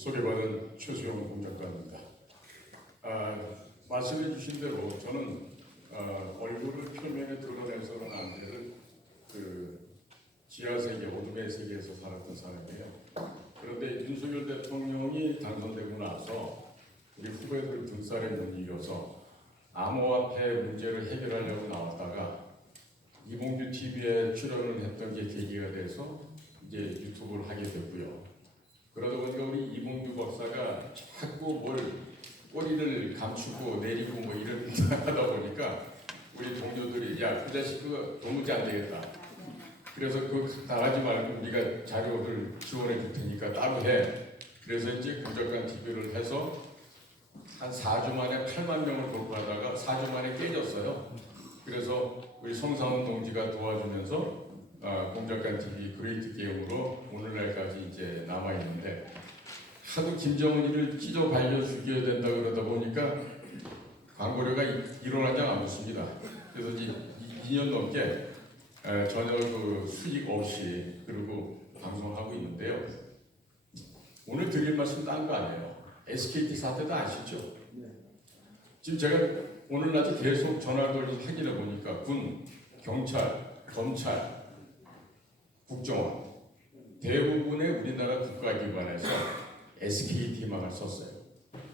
소개받은 최수영 공작가입니다. 아, 말씀해 주신 대로 저는 아, 얼굴을 표면에 드러내서는 안 되는 그 지하세계, 어둠의 세계에서 살았던 사람이에요. 그런데 윤석열 대통령이 당선되고 나서 우리 후배들 등살에 못 이겨서 암호화폐 문제를 해결하려고 나왔다가 이봉규 TV에 출연을 했던 게 계기가 돼서 이제 유튜브를 하게 됐고요. 그러다 보니까 우리 이봉규 박사가 자꾸 뭘 꼬리를 감추고 내리고 뭐 이런 하다 보니까 우리 동료들이 야 그 자식 그거 도무지 안 되겠다. 그래서 그거 나가지 말고 우리가 자료를 지원해 줄 테니까 따로 해. 그래서 이제 금적관 TV를 해서 한 4주 만에 8만 명을 돌파하다가 4주 만에 깨졌어요. 그래서 우리 성상훈 동지가 도와주면서 아, 공작관 TV 그레이트 게임으로 오늘날까지 이제 남아 하도 김정은이를 찢어 발려 죽여야 된다 그러다 보니까 광고료가 이- 일어나지 않았습니다. 그래서 이제 2년 넘게 에, 전혀 그 수익 없이 그리고 방송하고 있는데요. 오늘 드릴 말씀 딴 거 아니에요. SKT 사태도 아시죠? 지금 제가 오늘 낮에 계속 전화를 확인해 보니까 군, 경찰, 검찰, 국정원 대부분의 우리나라 국가기관에서 SKT망을 썼어요.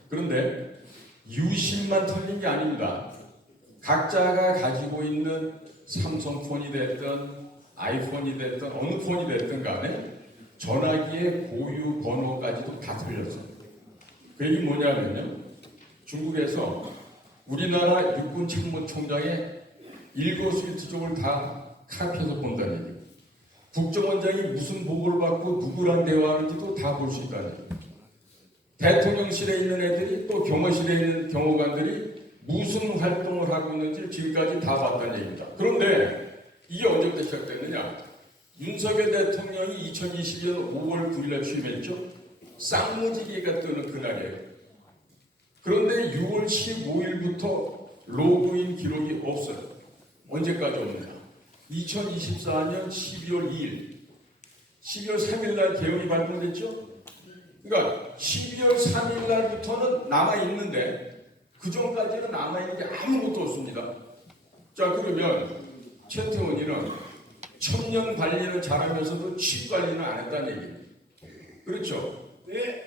그런데 유심만 털린 게 아닙니다. 각자가 가지고 있는 삼성폰이 됐든 아이폰이 됐든 어느 폰이 됐든 간에 전화기의 고유 번호까지도 다 틀렸어요. 그 얘기 뭐냐면요. 중국에서 우리나라 육군 참모총장의 일거수일 투족을 다 카피해서 본다는 얘기예요. 국정원장이 무슨 보고를 받고 누구랑 대화하는지도 다 볼 수 있다는 얘기예요. 대통령실에 있는 애들이 또 경호실에 있는 경호관들이 무슨 활동을 하고 있는지 지금까지 다 봤다는 얘기입니다. 그런데 이게 언제부터 시작됐느냐? 윤석열 대통령이 2022년 5월 9일에 취임했죠. 쌍무지개가 뜨는 그날이에요. 그런데 6월 15일부터 로그인 기록이 없어요. 언제까지 없느냐? 2024년 12월 2일, 12월 3일 날 개헌이 발표됐죠? 그러니까 12월 3일 날부터는 남아 있는데 그 전까지는 남아 있는 게 아무것도 없습니다. 자 그러면 최태원이는 천년 관리를 잘하면서도 칩 관리는 안 했다는 얘기. 그렇죠? 네.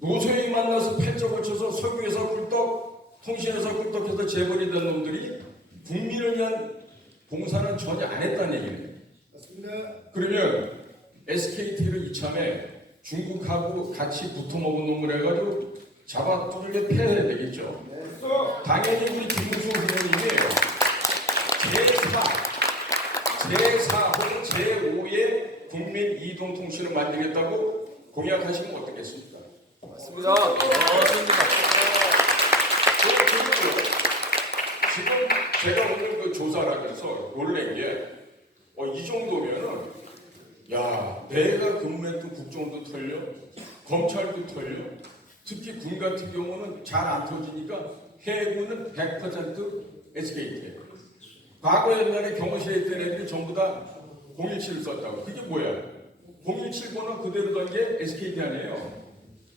노소희 만나서 팔짱을 쳐서 석유에서 꿀떡, 통신에서 꿀떡해서 재벌이 된 놈들이 국민을 위한 봉사는 전혀 안 했다는 얘기예요. 맞습니다. 그러면 SKT를 이참에 중국하고 같이 붙어먹은 놈을 해가지고 잡아 뚜르게 패해야 되겠죠. 당연히 우리 김무수 후보님이 제4, 제4 혹은 제5의 국민 이동통신을 만들겠다고 공약하시면 어떻겠습니까? 맞습니다. 맞습니다. 지금 제가 오늘 그 조사를 하면서 놀란 게, 어, 이 정도면은, 야, 내가 근무했던 국정도 털려, 검찰도 털려, 특히 군 같은 경우는 잘 안 터지니까 해군은 100% SKT예요. 과거 옛날에 경호실에 있던 애들이 전부 다 017을 썼다고. 그게 뭐야? 017 번호 그대로 던게 SKT 아니에요.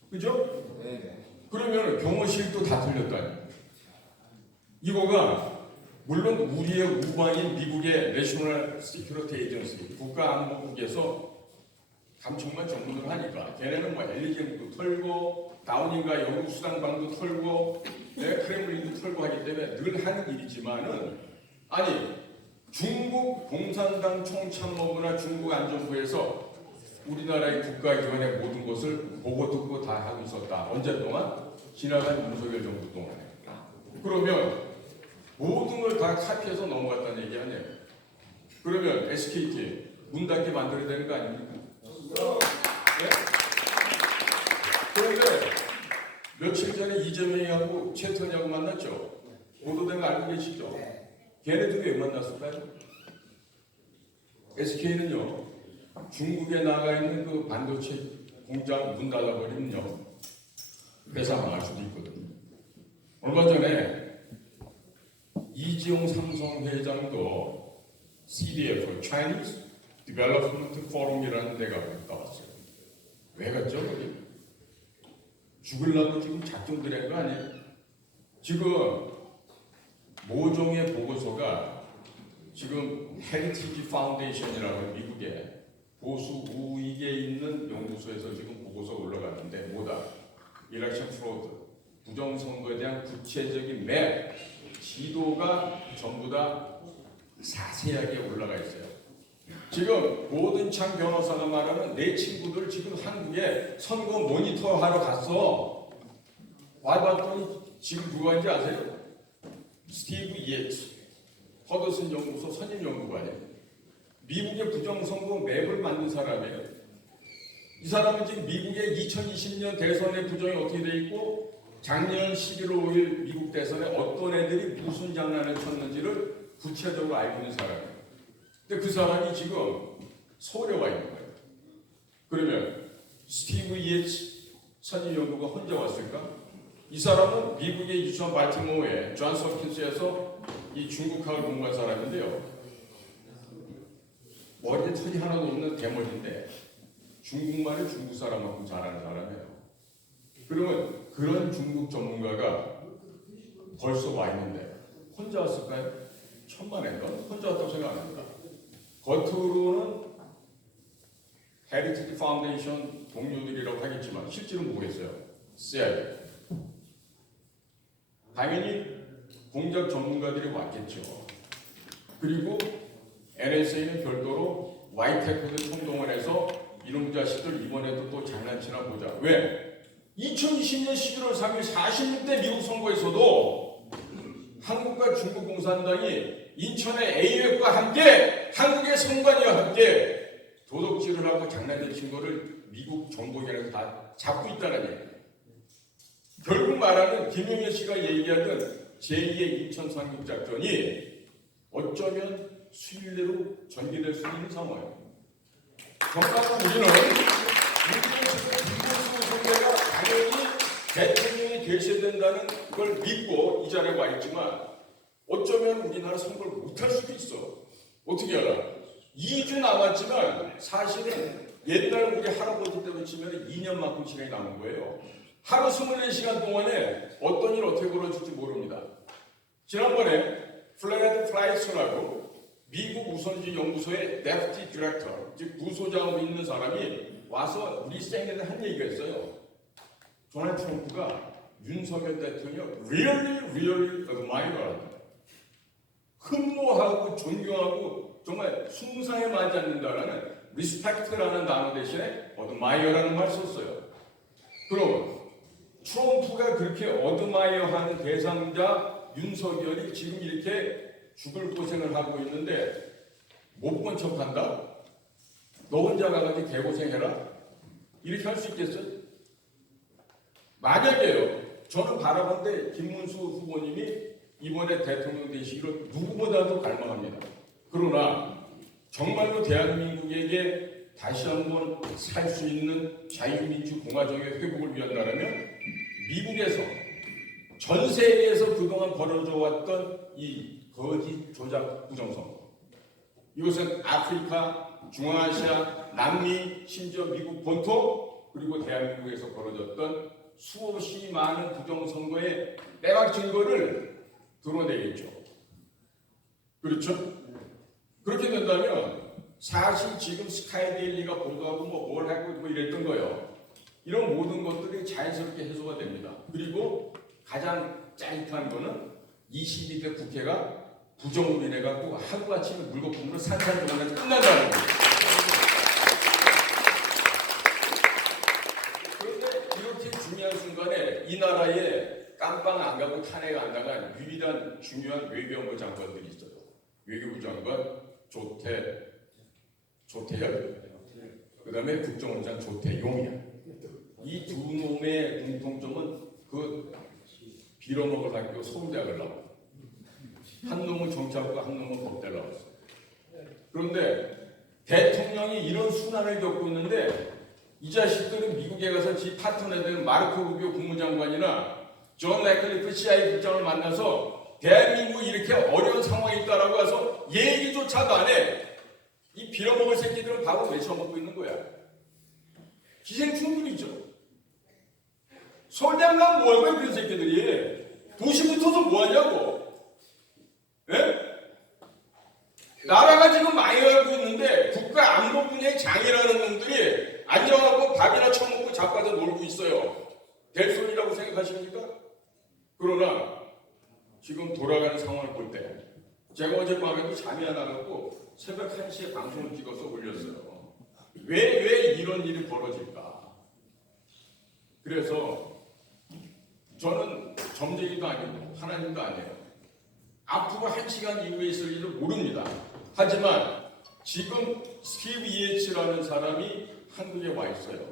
그죠? 네. 그러면 경호실도 다 틀렸다니. 이거가 물론 우리의 우방인 미국의 내셔널 시큐리티 에이전시 국가안보국에서 감청만 전문을 하니까 걔네는 뭐 엘리젠도 털고 다운인가 영국 수당방도 털고 네, 크렘린도 털고 하기 때문에 늘 하는 일이지만은 아니 중국 공산당 총참모부나 중국 안전부에서 우리나라의 국가기관의 모든 것을 보고 듣고 다 하고 있었다. 언제 동안? 지나간 윤석열 정부 동안에. 그러면 모든 걸 다 카피해서 넘어갔다는 얘기 아니에요. 그러면 SKT 문 닫게 만들어야 되는 거 아닙니까? 네? 그런데 며칠 전에 이재명이하고 최태원이하고 만났죠. 보도된 거 알고 계시죠? 걔네들이 왜 만났을까요? SK는요 중국에 나가 있는 그 반도체 공장 문 닫아버리면요 회사 망할 수도 있거든요. 얼마 전에 이지용 삼성 회장도 CDF Chinese Development Forum이라는 데가 갔다 왔어요. 왜 갔죠 거기? 죽으려고 지금 작정 들인 거 아니에요? 지금 모종의 보고서가 지금 헤리티지 파운데이션이라고 미국의 보수 우익에 있는 연구소에서 지금 보고서 올라갔는데 뭐다? 일렉션 프로드, 부정선거에 대한 구체적인 맵, 지도가 전부 다 자세하게 올라가 있어요. 지금 고든창 변호사가 말하는 내 친구들 지금 한국에 선거 모니터 하러 갔어. 와봤더니 지금 누가 인지 아세요? 스티브 예츠, 허드슨 연구소 선임 연구관이에요. 미국의 부정선거 맵을 만든 사람이에요. 이 사람은 지금 미국의 2020년 대선의 부정이 어떻게 돼 있고 작년 11월 5일 미국 대선에 어떤 애들이 무슨 장난을 쳤는지를 구체적으로 알고 있는 사람이에요. 근데 그 사람이 지금 서울에 와 있는 거예요. 그러면 스티브 예츠 선임 연구가 혼자 왔을까? 이 사람은 미국의 유치원 발티모어의 존스 홉킨스에서 이 중국학을 공부한 사람인데요. 머리에 털이 하나도 없는 대머리인데 중국말을 중국 사람만큼 잘하는 사람이에요. 그러면 그런 중국 전문가가 벌써 와 있는데 혼자 왔을까요? 천만에도 혼자 왔다고 생각 안 합니다. 겉으로는 헤리티지 파운데이션 동료들이라고 하겠지만 실제로는 뭐겠어요? CIA. 당연히 공작 전문가들이 왔겠죠. 그리고 NSA는 별도로 와이테크를 총동원해서 이놈 자식들 이번에도 또 장난치나 보자. 왜? 2020년 11월 3일 46대 미국 선거에서도 한국과 중국 공산당이 인천의 AF과 함께 한국의 선관위와 함께 도덕질을 하고 장난을 친 거를 미국 정보기관에서 다 잡고 있다는 얘기예요. 결국 말하는 김용현 씨가 얘기하던 제2의 인천 상륙 작전이 어쩌면 수일대로 전개될 수 있는 상황이에요. 정말로 우리는 대통령이 되셔야 된다는 걸 믿고 이 자리에 와 있지만 어쩌면 우리나라 선거를 못할 수도 있어. 어떻게 알아? 2주 남았지만 사실은 옛날 우리 할아버지 때로 치면 2년만큼 시간이 남은 거예요. 하루 24시간 동안에 어떤 일 어떻게 벌어질지 모릅니다. 지난번에 플래넷 플라이스라고 미국 우선주의 연구소의 데프티 디렉터, 즉 부소장으로 있는 사람이 와서 우리 생에서 한 얘기가 있어요. 도널드 트럼프가 윤석열 대통령 really, really admire 흠모하고 존경하고 정말 숭상에 맞지 않는다라는 respect라는 단어 대신에 admire라는 말 썼어요. 그럼 트럼프가 그렇게 어드마이어하는 대상자 윤석열이 지금 이렇게 죽을 고생을 하고 있는데 못 본 척한다? 너 혼자 가가지고 개고생해라? 이렇게 할 수 있겠어요? 만약에요, 저는 바라본데 김문수 후보님이 이번에 대통령 되시기를 누구보다도 갈망합니다. 그러나 정말로 대한민국에게 다시 한번 살 수 있는 자유민주 공화정의 회복을 위한다면 미국에서 전 세계에서 그동안 벌어져 왔던 이 거짓 조작 부정선거 이것은 아프리카, 중앙아시아, 남미, 심지어 미국 본토 그리고 대한민국에서 벌어졌던 수없이 많은 부정선거의 빼박 증거를 드러내겠죠. 그렇죠? 그렇게 된다면 사실 지금 스카이데일리가 보도하고 뭐 뭘 하고 뭐 이랬던 거예요. 이런 모든 것들이 자연스럽게 해소가 됩니다. 그리고 가장 짜릿한 거는 22대 국회가 부정으로 인해 하루아침에 물거품으로 산산조각나서 끝난다는 거예요. 그런데 이렇게 중요한 순간에 이 나라에 깜빵 안 가고 탄핵 안 당한 유일한 중요한 외교부 장관들이 있어요. 외교부 장관 조태 조태열 그 다음에 국정원장 조태용이야. 이 두 놈의 공통점은 그 빌어먹을 학교 서울대학을 나와. 한 놈은 정치학과 한 놈은 법대를 나왔어. 그런데 대통령이 이런 순환을 겪고 있는데 이 자식들은 미국에 가서 지 파트너들은 마르코 루비오 국무장관이나 존 레클리프 CIA 국장을 만나서 대한민국이 이렇게 어려운 상황에 있다라고 해서 얘기조차도 안 해. 이 빌어먹을 새끼들은 밥을 외쳐먹고 있는 거야. 기생충들이죠. 서울대학 나면 뭐할 거야 그런 새끼들이 도시 붙어서 뭐 하냐고 예? 나라가 지금 망해가고 있는데 국가 안보 분야의 장이라는 놈들이 앉아갖고 밥이나 처먹고 자빠져 놀고 있어요 될 소리라고 생각하십니까? 그러나 지금 돌아가는 상황을 볼 때 제가 어젯밤에도 잠이 안 와갖고 새벽 1시에 방송을 찍어서 올렸어요 왜, 왜 이런 일이 벌어질까? 그래서 저는 점쟁이도 아니고 하나님도 아니에요. 앞으로 한 시간 이후에 있을 일을 모릅니다. 하지만 지금 스티브 이에치라는 사람이 한국에 와 있어요.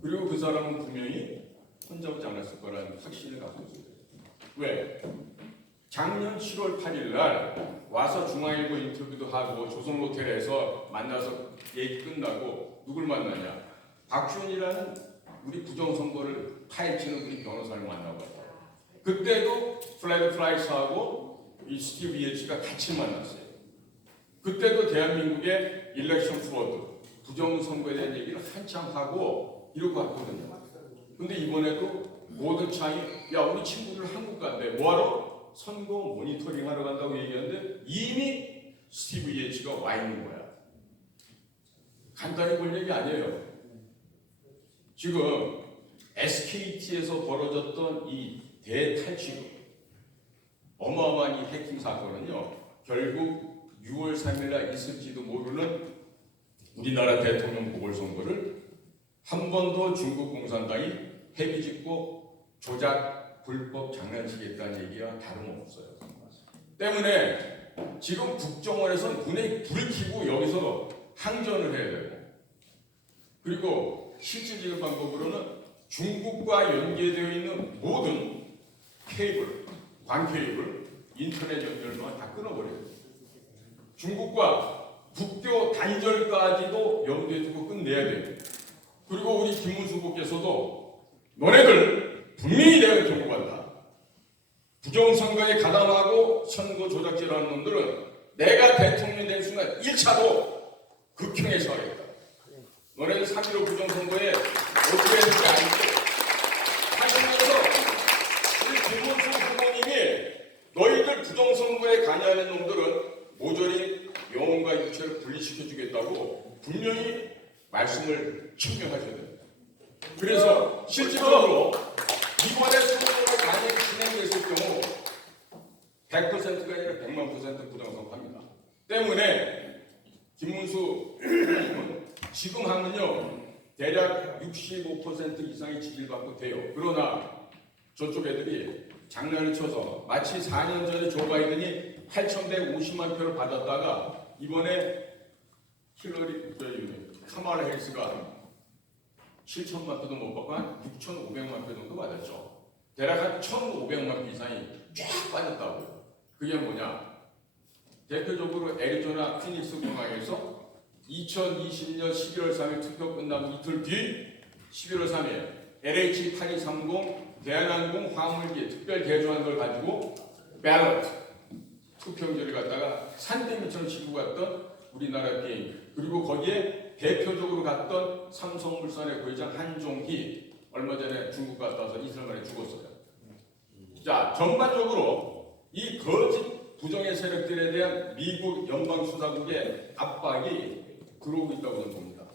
그리고 그 사람은 분명히 혼자 오지 않았을 거라는 확신을 갖고 있어요. 왜? 작년 7월 8일 날 와서 중앙일보 인터뷰도 하고 조선호텔에서 만나서 얘기 끝나고 누굴 만나냐? 박준이라는 우리 부정선거를 파헤치는 우리 변호사를 만나고. 그때도 플라이드 프라이스하고 이 스티브 이에치가 같이 만났어요. 그때도 대한민국의 일렉션 프로드 부정선거에 대한 얘기를 한참 하고 이러고 왔거든요. 근데 이번에도 모든 차이 야 우리 친구들 한국 간대 뭐하러? 선거 모니터링 하러 간다고 얘기하는데 이미 스티브 이에치가 와 있는 거야. 간단히 볼 얘기 아니에요. 지금 SKT에서 벌어졌던 이 대탈취금 어마어마한 이 해킹 사건은요 결국 6월 3일날 있을지도 모르는 우리나라 대통령 보궐선거를 한 번 더 중국 공산당이 해비짓고 조작 불법 장난치겠다는 얘기와 다름없어요. 때문에 지금 국정원에서는 눈에 불 켜고 여기서 항전을 해야 되고 그리고 실질적인 방법으로는 중국과 연계되어 있는 모든 케이블, 광 케이블, 인터넷 연결만 다 끊어버려요. 중국과 국교 단절까지도 염두에 두고 끝내야 돼요. 그리고 우리 김문수 후보께서도 너네들 분명히 내가 경고한다. 부정선거에 가담하고 선거 조작질하는 놈들은 내가 대통령 된 순간 1차로 극형에서 하겠다. 너네들 3.15 부정선거에 어떻게 했는지 알지? 하시면서 우리 김문수 후보님이 너희들 부정선거에 관여하는 놈들은 모조리 영혼과 육체를 분리시켜 주겠다고 분명히 말씀을 됩니다. 그래서 실질적으로 이번에 선거가 만약에 진행됐을 경우 100%가 아니라 100만 퍼센트 부정선거합니다. 때문에 김문수 지금 하면요 대략 65% 이상의 지지를 받고 돼요. 그러나 저쪽 애들이 장난을 쳐서 마치 4년 전에 조 바이든이 8,150만 표를 받았다가 이번에 힐러리 카말라 헬스가 7천만 표도 못 받고 한 6,500만 표 정도 받았죠. 대략 한 1,500만 표 이상이 쫙 빠졌다고요. 그게 뭐냐? 대표적으로 애리조나 피닉스 공항에서 2020년 11월 3일 투표 끝나고 이틀 뒤 11월 3일 LH8230 대한항공 화물기 특별 개조한 걸 가지고 밸런트 투표용지를 갖다가 산더미처럼 싣고 갔던 우리나라 비행 그리고 거기에 대표적으로 갔던 삼성물산의 부회장 한종희 얼마 전에 중국 갔다 와서 이틀 만에 죽었어요. 자 전반적으로 이 거짓 부정의 세력들에 대한 미국 연방수사국의 압박이 들어오고 있다고 저는 봅니다.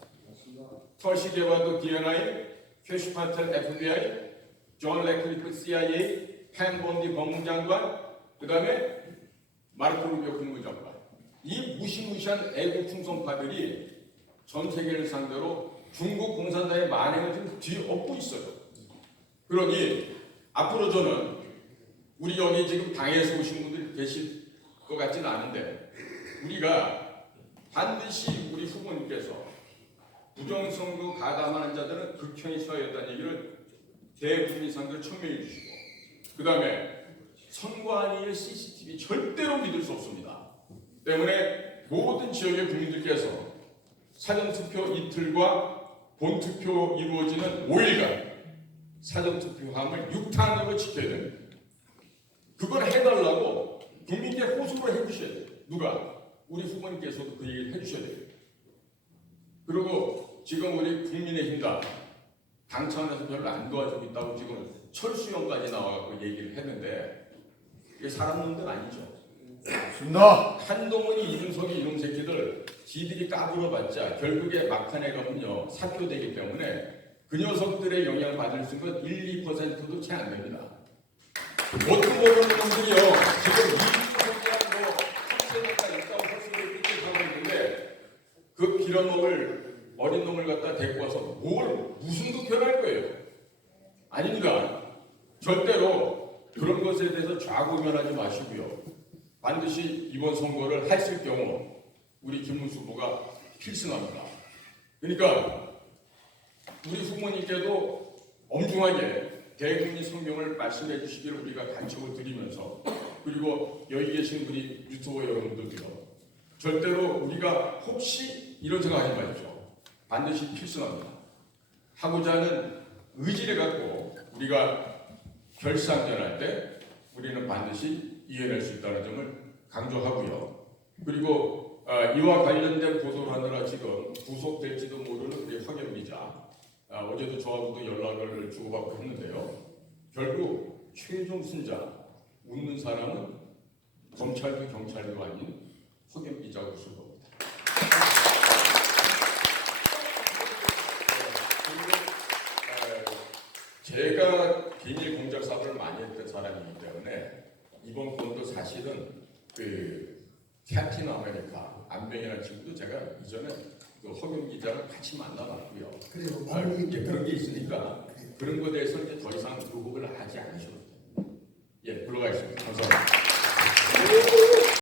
털시 개발도 DNI, 캐시 파텔 FBI, 존 레클리프 CIA, 펜 본디 법무장관, 그 다음에 마르코 루비오 국무장관. 이 무시무시한 애국 충성파들이 전 세계를 상대로 중국 공산당의 만행을 지금 뒤엎고 있어요. 그러니 앞으로 저는 우리 여기 지금 당에서 오신 분들이 계실 것 같지는 않은데 우리가 반드시 우리 후보님께서 부정선거 가담하는 자들은 극형이 처해졌다는 얘기를 대국민 상대로 천명해 주시고 그 다음에 선관위의 CCTV 절대로 믿을 수 없습니다. 때문에 모든 지역의 국민들께서 사전투표 이틀과 본투표 이루어지는 5일간 사전투표함을 6탄으로 지켜야 됩니다. 그걸 해달라고 국민께 호소를 해주셔야 돼요. 누가? 우리 후보님께서도 그 얘기를 해주셔야 돼요. 그리고 지금 우리 국민의힘당 당 차원에서 별로 안 도와주고 있다고 지금 철수형까지 나와갖고 얘기를 했는데 이게 사람 놈들 아니죠. 맞습니다. 한동훈이 이준석이 이놈 새끼들 지들이 까불어봤자 결국에 막판에 가면요 사표되기 때문에 그 녀석들의 영향을 받을 수 있는 건 1, 2%도 채 안 됩니다. 뭣도 모르는 놈들이요 지금 2%랑 뭐 3%가 있다고 헛소리 삐끗 하고 있는데 그 빌어먹을 어린 놈을 갖다 데리고 와서 뭘 무슨 득표를 할 거예요? 아닙니다. 절대로 그런 것에 대해서 좌고면하지 마시고요. 반드시 이번 선거를 했을 경우 우리 김문수 후보가 필승합니다. 그러니까 우리 후보님께도 엄중하게 대국민 성명을 말씀해 주시기를 우리가 간청을 드리면서 그리고 여기 계신 우리 유튜버 여러분들도요 절대로 우리가 혹시 이런 생각하지 마십시오. 반드시 필승합니다. 하고자 하는 의지를 갖고 우리가 결상전할 때 우리는 반드시 이겨낼 수 있다는 점을 강조하고요. 그리고 아, 이와 관련된 보도를 하느라 지금 구속될지도 모르는 우리 황현 기자 아, 어제도 저하고도 연락을 주고받고 했는데요. 결국 최종 승자 웃는 사람은 검찰도 경찰도 아닌 기자가 웃을 겁니다. 그리고 아, 제가 비밀 공작 사업을 많이 했던 사람이기 때문에 이번 건도 사실은 그 캡틴 아메리카 안병이라는 친구도 제가 이전에 그 허경 기자랑 같이 만나봤고요. 그래요. 아, 이제 그런 게 있으니까 그런 거에 대해서 이제 더 이상 의혹을 하지 않으셔도 돼요. 예, 불러가겠습니다. 감사합니다.